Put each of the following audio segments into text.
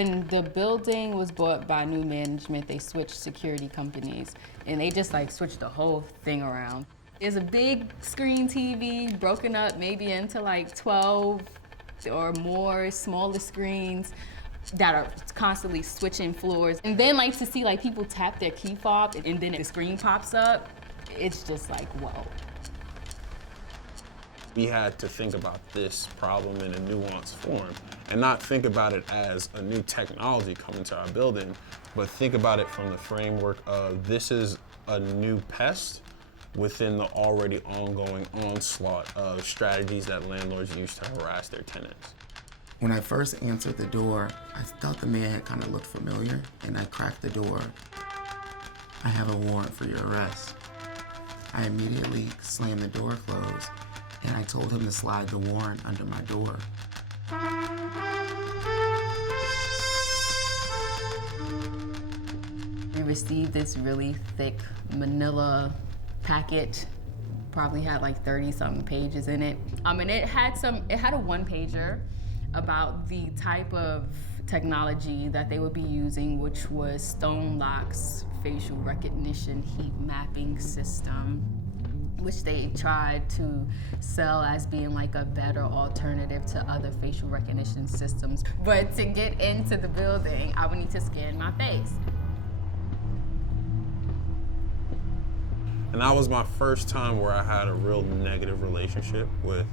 When the building was bought by new management, they switched security companies, and they just like switched the whole thing around. There's a big screen TV broken up maybe into like 12 or more smaller screens that are constantly switching floors. And then like to see like people tap their key fob and then the screen pops up, it's just like, whoa. We had to think about this problem in a nuanced form and not think about it as a new technology coming to our building, but think about it from the framework of this is a new pest within the already ongoing onslaught of strategies that landlords use to harass their tenants. When I first answered the door, I thought the man had kind of looked familiar, and I cracked the door. I have a warrant for your arrest. I immediately slammed the door closed, and I told him to slide the warrant under my door. We received this really thick manila packet, probably had like 30-something pages in it. And it had a one-pager about the type of technology that they would be using, which was Stone Lock's facial recognition heat mapping system, which they tried to sell as being like a better alternative to other facial recognition systems. But to get into the building, I would need to scan my face. And that was my first time where I had a real negative relationship with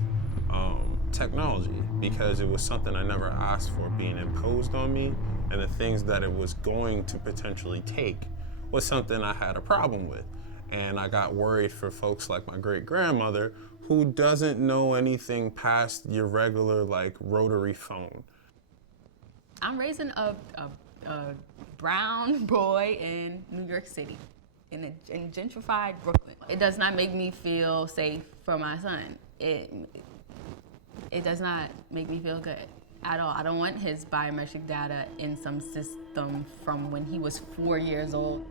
technology, because it was something I never asked for being imposed on me, and the things that it was going to potentially take was something I had a problem with. And I got worried for folks like my great-grandmother, who doesn't know anything past your regular like rotary phone. I'm raising a brown boy in New York City, in gentrified Brooklyn. It does not make me feel safe for my son. It does not make me feel good at all. I don't want his biometric data in some system from when he was 4 years old.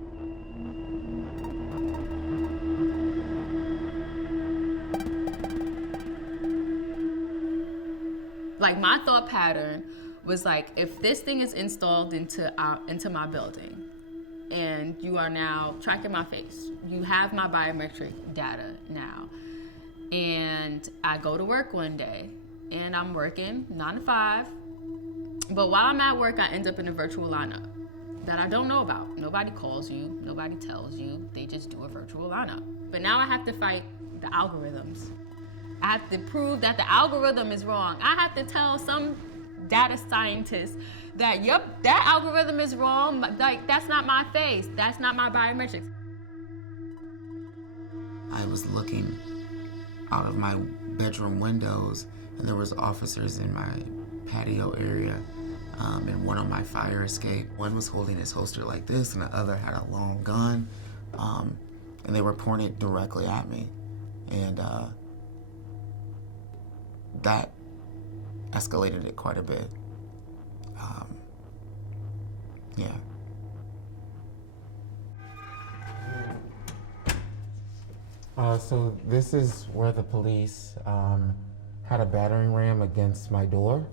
Like, my thought pattern was like, if this thing is installed into my building, and you are now tracking my face, you have my biometric data now, and I go to work one day, and I'm working 9 to 5, but while I'm at work, I end up in a virtual lineup that I don't know about. Nobody calls you, nobody tells you, they just do a virtual lineup. But now I have to fight the algorithms. I have to prove that the algorithm is wrong. I have to tell some data scientist that, yep, that algorithm is wrong, like, that's not my face, that's not my biometrics. I was looking out of my bedroom windows, and there was officers in my patio area, and one on my fire escape. One was holding his holster like this, and the other had a long gun, and they were pointing it directly at me. And that escalated it quite a bit. Yeah. So this is where the police had a battering ram against my door.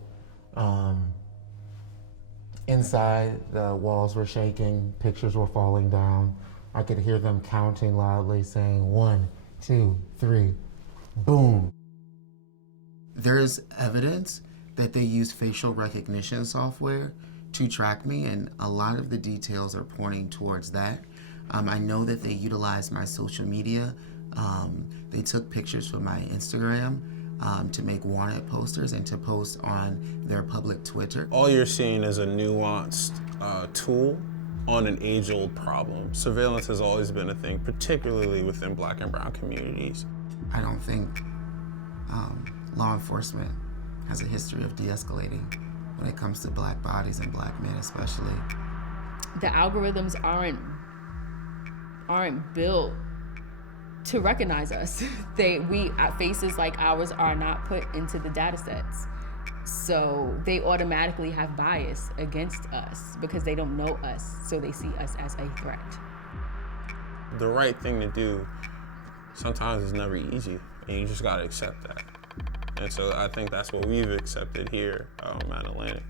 Inside, the walls were shaking, pictures were falling down. I could hear them counting loudly, saying 1, 2, 3, boom. There's evidence that they use facial recognition software to track me, and a lot of the details are pointing towards that. I know that they utilize my social media. They took pictures from my Instagram to make wanted posters and to post on their public Twitter. All you're seeing is a nuanced tool on an age-old problem. Surveillance has always been a thing, particularly within Black and brown communities. I don't think law enforcement has a history of de-escalating when it comes to Black bodies and Black men especially. The algorithms aren't built to recognize us. Faces like ours are not put into the data sets. So they automatically have bias against us because they don't know us, so they see us as a threat. The right thing to do sometimes is never easy, and you just gotta accept that. And so I think that's what we've accepted here at Atlantic.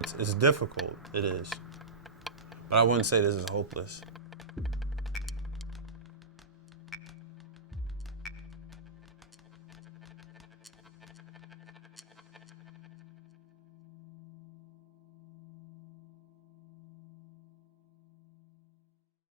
It's difficult, it is. But I wouldn't say this is hopeless.